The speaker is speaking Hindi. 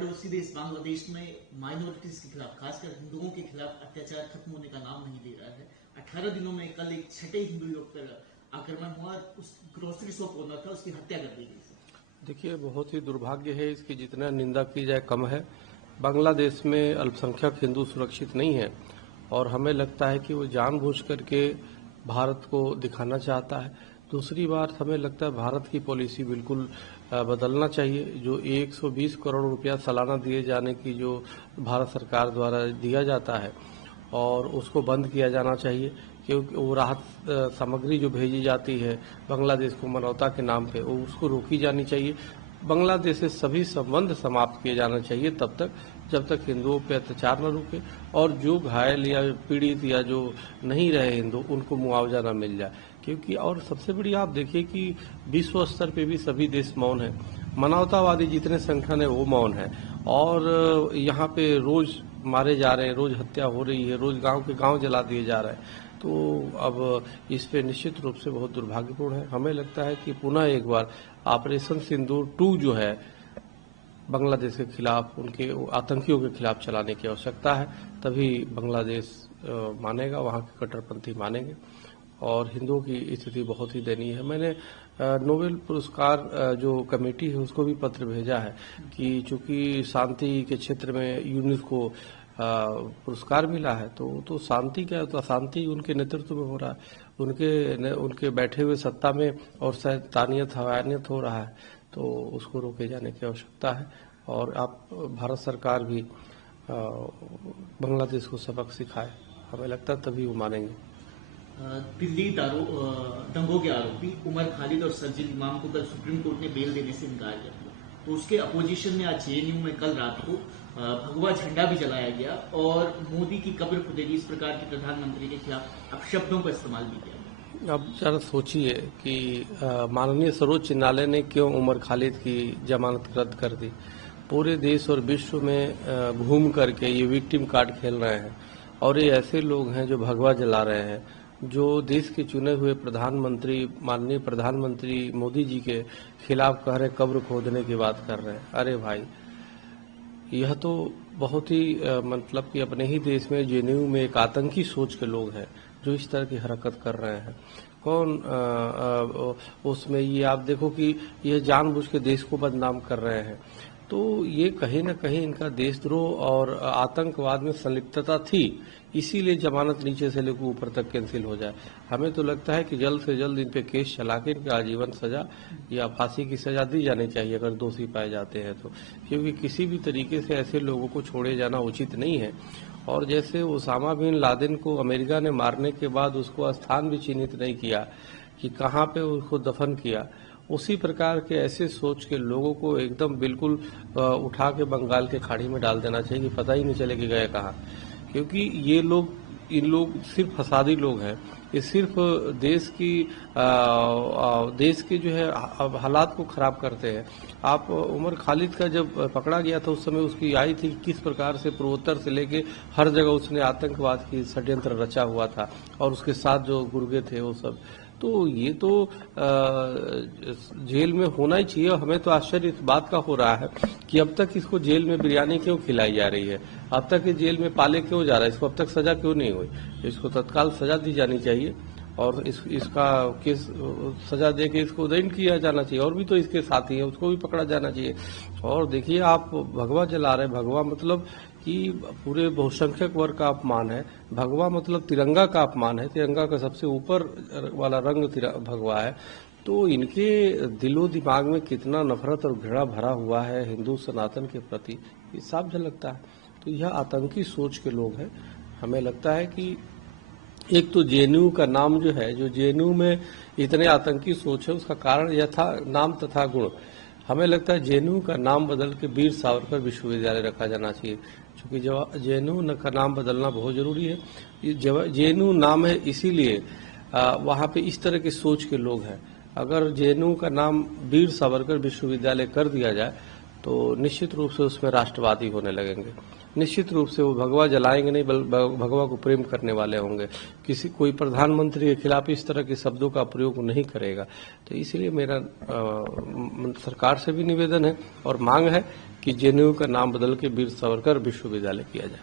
पड़ोसी देश बांग्लादेश में माइनॉरिटीज के खिलाफ, खासकर हिंदुओं के खिलाफ अत्याचार खत्म होने का नाम नहीं ले रहा है। 18 दिनों में कल एक छठे हिंदू युवक पर आक्रमण हुआ, उस ग्रोसरी शॉप ओनर था, उसकी हत्या कर दी गई। देखिए, बहुत ही दुर्भाग्य है, इसकी जितना निंदा की जाए कम है। बांग्लादेश में अल्पसंख्यक हिंदू सुरक्षित नहीं है और हमें लगता है कि वो जानबूझ करके भारत को दिखाना चाहता है। दूसरी बात, हमें लगता है भारत की पॉलिसी बिल्कुल बदलना चाहिए। जो 120 करोड़ रुपया सालाना दिए जाने की जो भारत सरकार द्वारा दिया जाता है और उसको बंद किया जाना चाहिए, क्योंकि वो राहत सामग्री जो भेजी जाती है बांग्लादेश को मानवता के नाम पे, वो उसको रोकी जानी चाहिए। बांग्लादेश से सभी संबंध समाप्त किए जाना चाहिए तब तक जब तक हिंदुओं पे अत्याचार न रुके और जो घायल या पीड़ित या जो नहीं रहे हिंदू उनको मुआवजा न मिल जाए। क्योंकि और सबसे बड़ी आप देखिए कि विश्व स्तर पे भी सभी देश मौन है, मानवतावादी जितने संगठन है वो मौन है और यहाँ पे रोज मारे जा रहे हैं, रोज हत्या हो रही है, रोज गांव के गांव जला दिए जा रहे हैं। तो अब इस पे निश्चित रूप से बहुत दुर्भाग्यपूर्ण है। हमें लगता है कि पुनः एक बार ऑपरेशन सिंदूर 2 जो है बांग्लादेश के खिलाफ, उनके आतंकियों के खिलाफ चलाने की आवश्यकता है, तभी बांग्लादेश मानेगा, वहाँ के कट्टरपंथी मानेंगे और हिंदुओं की स्थिति बहुत ही दयनीय है। मैंने नोबेल पुरस्कार जो कमेटी है उसको भी पत्र भेजा है कि चूंकि शांति के क्षेत्र में यूनेस्को पुरस्कार मिला है तो शांति क्या, तो अशांति उनके नेतृत्व में हो रहा है, उनके बैठे हुए सत्ता में और शैतानियत हवानियत हो रहा है, तो उसको रोके जाने की आवश्यकता है। और आप भारत सरकार भी बांग्लादेश को सबक सिखाए, हमें लगता है तभी वो मानेंगे। दिल्ली दंगों के आरोपी उमर खालिद और सरजिल इमाम को कल सुप्रीम कोर्ट ने बेल देने से इनकार कर दिया, तो उसके अपोजिशन में आज जेएनयू में कल रात को भगवा झंडा भी जलाया गया और मोदी की कब्र खुदेगी इस प्रकार के प्रधानमंत्री के खिलाफ अपशब्दों का इस्तेमाल भी किया। अब जरा सोचिए कि माननीय सर्वोच्च न्यायालय ने क्यों उमर खालिद की जमानत रद्द कर दी। पूरे देश और विश्व में घूम करके ये विक्टिम कार्ड खेल रहे हैं और ये ऐसे लोग हैं जो भगवा जला रहे हैं, जो देश के चुने हुए प्रधानमंत्री माननीय प्रधानमंत्री मोदी जी के खिलाफ कह रहे कब्र खोदने की बात कर रहे हैं। अरे भाई, यह तो बहुत ही मतलब कि अपने ही देश में जेएनयू में एक आतंकी सोच के लोग हैं जो इस तरह की हरकत कर रहे हैं। कौन उसमें ये आप देखो कि यह जानबूझ के देश को बदनाम कर रहे हैं, तो ये कहीं न कहीं इनका देशद्रोह और आतंकवाद में संलिप्तता थी, इसीलिए जमानत नीचे से लेकर ऊपर तक कैंसिल हो जाए। हमें तो लगता है कि जल्द से जल्द इन पे केस चला के इनका आजीवन सजा या फांसी की सजा दी जानी चाहिए अगर दोषी पाए जाते हैं तो, क्योंकि किसी भी तरीके से ऐसे लोगों को छोड़े जाना उचित नहीं है। और जैसे ओसामा बिन लादेन को अमेरिका ने मारने के बाद उसको स्थान भी चिन्हित नहीं किया कि कहाँ पे उसको दफन किया, उसी प्रकार के ऐसे सोच के लोगों को एकदम बिल्कुल उठा के बंगाल के खाड़ी में डाल देना चाहिए कि पता ही नहीं चले कि गए कहाँ। क्योंकि इन लोग सिर्फ फसादी लोग हैं, ये सिर्फ देश के जो है हालात को खराब करते हैं। आप उमर खालिद का जब पकड़ा गया था उस समय उसकी आई थी किस प्रकार से पूर्वोत्तर से लेके हर जगह उसने आतंकवाद की षड्यंत्र रचा हुआ था और उसके साथ जो गुर्गे थे वो सब, तो ये तो जेल में होना ही चाहिए। हमें तो आश्चर्य इस बात का हो रहा है कि अब तक इसको जेल में बिरयानी क्यों खिलाई जा रही है, अब तक ये जेल में पाले क्यों जा रहा है, इसको अब तक सजा क्यों नहीं हुई। इसको तत्काल सजा दी जानी चाहिए और इसका केस सजा दे के इसको दंड किया जाना चाहिए। और भी तो इसके साथी हैं, उसको भी पकड़ा जाना चाहिए। और देखिए, आप भगवा जला रहे, भगवा मतलब कि पूरे बहुसंख्यक वर्ग का अपमान है, भगवा मतलब तिरंगा का अपमान है, तिरंगा का सबसे ऊपर वाला रंग भगवा है। तो इनके दिलो दिमाग में कितना नफरत और घृणा भरा हुआ है हिंदू सनातन के प्रति, ये साफ झलकता है। तो यह आतंकी सोच के लोग हैं। हमें लगता है कि एक तो जेएनयू का नाम जो है, जो जेएनयू में इतने आतंकी सोच है उसका कारण यह था नाम तथा गुण। हमें लगता है जेएनयू का नाम बदल के वीर सावरकर विश्वविद्यालय रखा जाना चाहिए, क्योंकि जेएनयू का नाम बदलना बहुत जरूरी है। जेएनयू नाम है इसीलिए वहाँ पे इस तरह की सोच के लोग हैं। अगर जेएनयू का नाम वीर सावरकर विश्वविद्यालय कर दिया जाए तो निश्चित रूप से उसमें राष्ट्रवादी होने लगेंगे। निश्चित रूप से वो भगवा जलाएंगे नहीं, भगवा को प्रेम करने वाले होंगे। कोई प्रधानमंत्री के खिलाफ इस तरह के शब्दों का प्रयोग नहीं करेगा। तो इसलिए मेरा सरकार से भी निवेदन है और मांग है कि जेएनयू का नाम बदल के वीर सावरकर विश्वविद्यालय किया जाए।